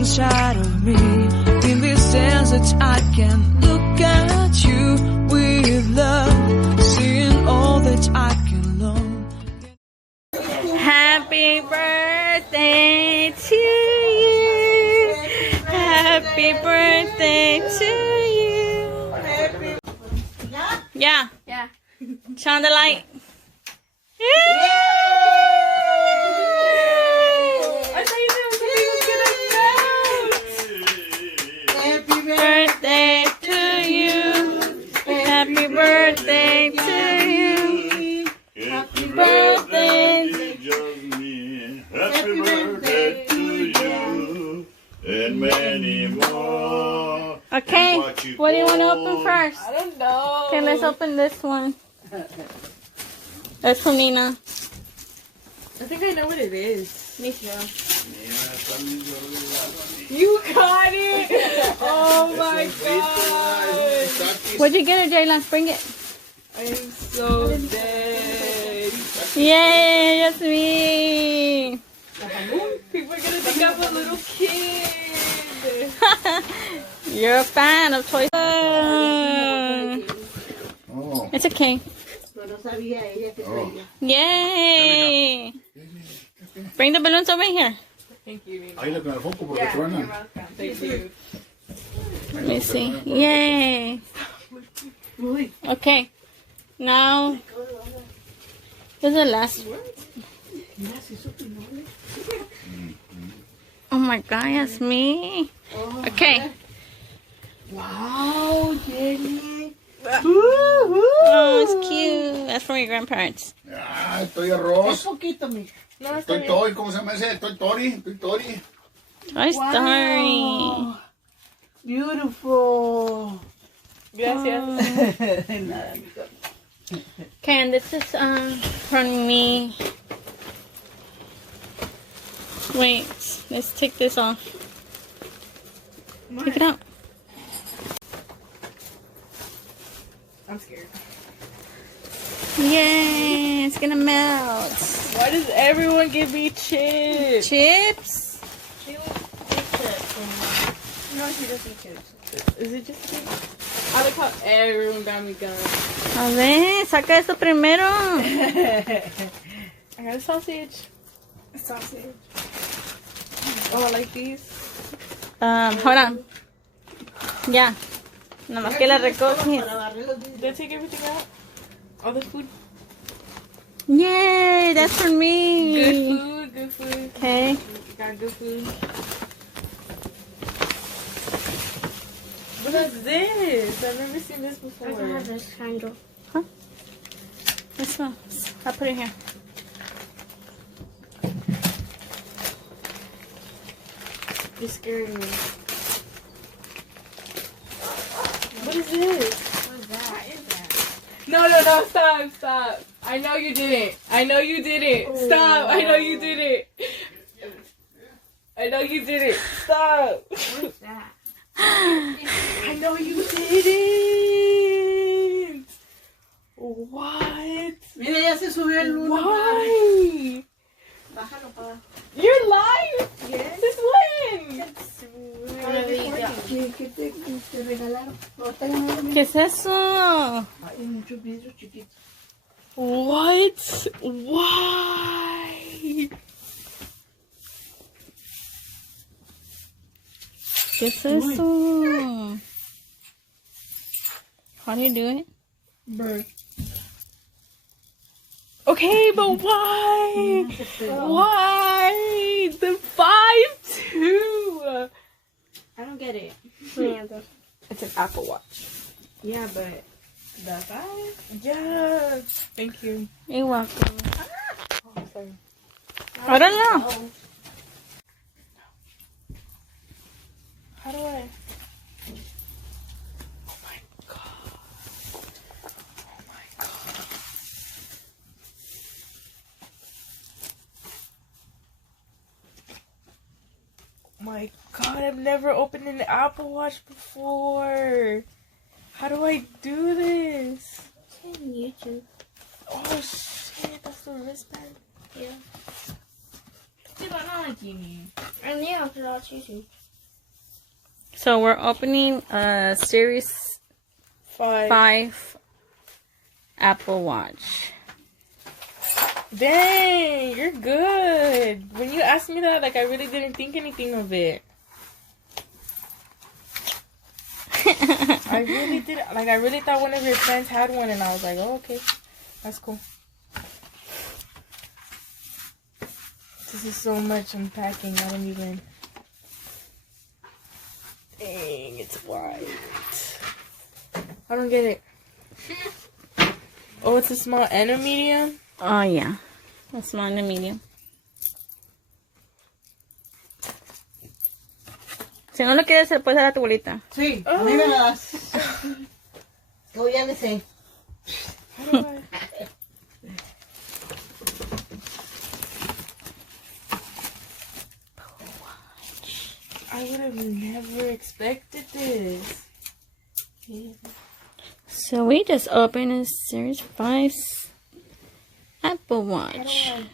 inside of me. In this sense that I can look at you with love, seeing all that I can learn. Happy birthday to you. Happy birthday to you. Yeah. Yeah. Shine the light. Happy birthday to you. Happy birthday to you. Happy birthday, Jazmyn. Happy birthday to you. And many more. Okay, what do you want to open first? I don't know. Okay, let's open this one. That's from Nina. I think I know what it is. Me too. You got it! Oh my god! What'd you get her, Jayla? Bring it. I'm so dead. Yay, that's me. People are gonna think I'm a little kid. You're a fan of Toy Story. It's okay. Yay! Bring the balloons over here. Thank you, Nina. Ahí le con el foco porque Yeah, you're truenan. welcome. Thank you. Let me see. Yay! Okay. Now, this is the last one. Oh my god, it's me. Okay. Wow, Jenny. Oh, it's cute. That's from your grandparents. Ah, estoy arroz. Poquito, mija. No, está Estoy bien. Toy, ¿cómo se llama ese? Estoy Tori. Toy Story. Beautiful. Gracias. Nada, mija. Okay, and this is from me. Wait, let's take this off. Take it out. I'm scared. Yay, it's gonna melt. Why does everyone give me chips? Chips? She would eat chips. No, she doesn't eat chips. Is it just chips? I like how everyone got me gum. A ver, saca esto primero. I got a sausage. A sausage. Oh, I like these. Hold on. Ya. Nada más que la recoges. Did I take everything out? All the food? Yay, that's for me. Good food. Okay. Got good food. What is this? I've never seen this before. Huh? This one. I'll put it here. You're scaring me. What is this? What is that? No, stop. I know you didn't. Stop. I know you didn't. Stop. What is that? I know you didn't. What? Mira, ya se subió el uno. Why? Bájalo para abajo. You're live? Yes. Since when? ¿Qué te regalaron? No, está ganando. ¿Qué es eso? Hay muchos vidrios chiquitos. What? Why? ¿Qué es eso? How do you do it? Bird. Okay, but why? Why? The 5-2. I don't get it. It's an Apple Watch. Yeah, but the 5? Yeah. Thank you. You're welcome. Oh, I'm sorry. I don't know. How do I? Oh my god. Oh my god. My god, I've never opened an Apple Watch before. How do I do this? YouTube. Oh shit, that's the wristband. Yeah. Sí, pero no aquí ni. El mío, pero YouTube. So we're opening a Series 5 Apple Watch. Dang, you're good. When you asked me that, like, I really didn't think anything of it. I really did. Like, I really thought one of your friends had one, and I was like, oh, okay. That's cool. This is so much unpacking. I don't even... Dang, it's white. I don't get it. Oh, it's a small and a medium? Oh, yeah. A small and a medium. Si no lo quieres, se puede dar a tu abuelita. Sí, a mí me la das. Yo ya le sé. How do I... I would have never expected this. So we just opened a Series 5 Apple How do Watch. I...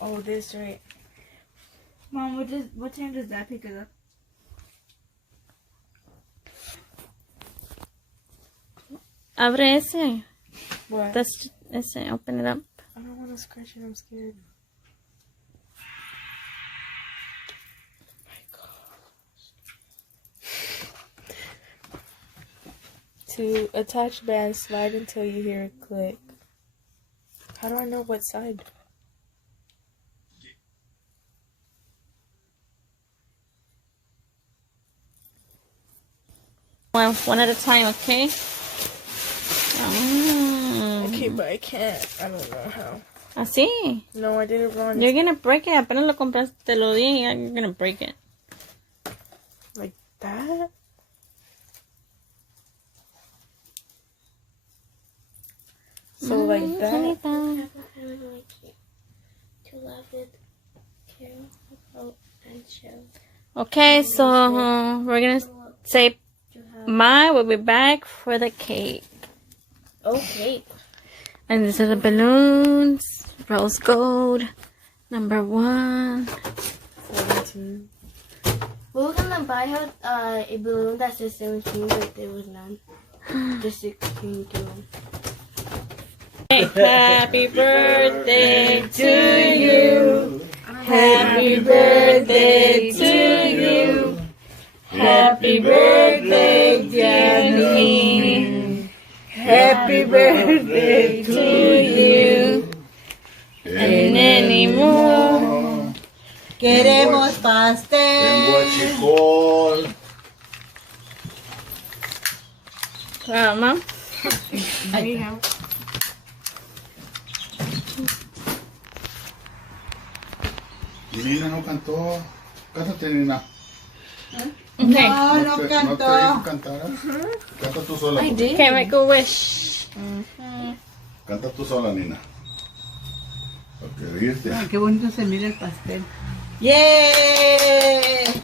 Oh, this right. Mom, what time does that pick it up? Abre ese. What? That's ese. Open it up. I don't want to scratch it. I'm scared. To attach band, slide until you hear a click. How do I know what side? One at a time, okay? Okay, but I can't. I don't know how. Así. No, I did it wrong. You're gonna break it. Apenas lo compraste, te lo di. You're gonna break it. Like that? So like that? To love it, care about, and show. Okay, so we're gonna say bye. We'll be back for the cake. Okay. And these are the balloons. Rose gold. Number 1. 17. We were gonna buy her a balloon that says 17, but there was none. Just 16 given. Happy birthday to you. Happy birthday to you. Happy birthday, Jazmyn. Happy birthday to you. And many more. Queremos En pastel. Huachicol. Mama. Y Nina no cantó. Cántate, Nina. Okay. No, no ¿No te cantó. dijo cantar? Canta tú sola. Okay, make a wish. Canta tú sola, Nina. Porque irte. Qué bonito se mira el pastel. ¡Yay!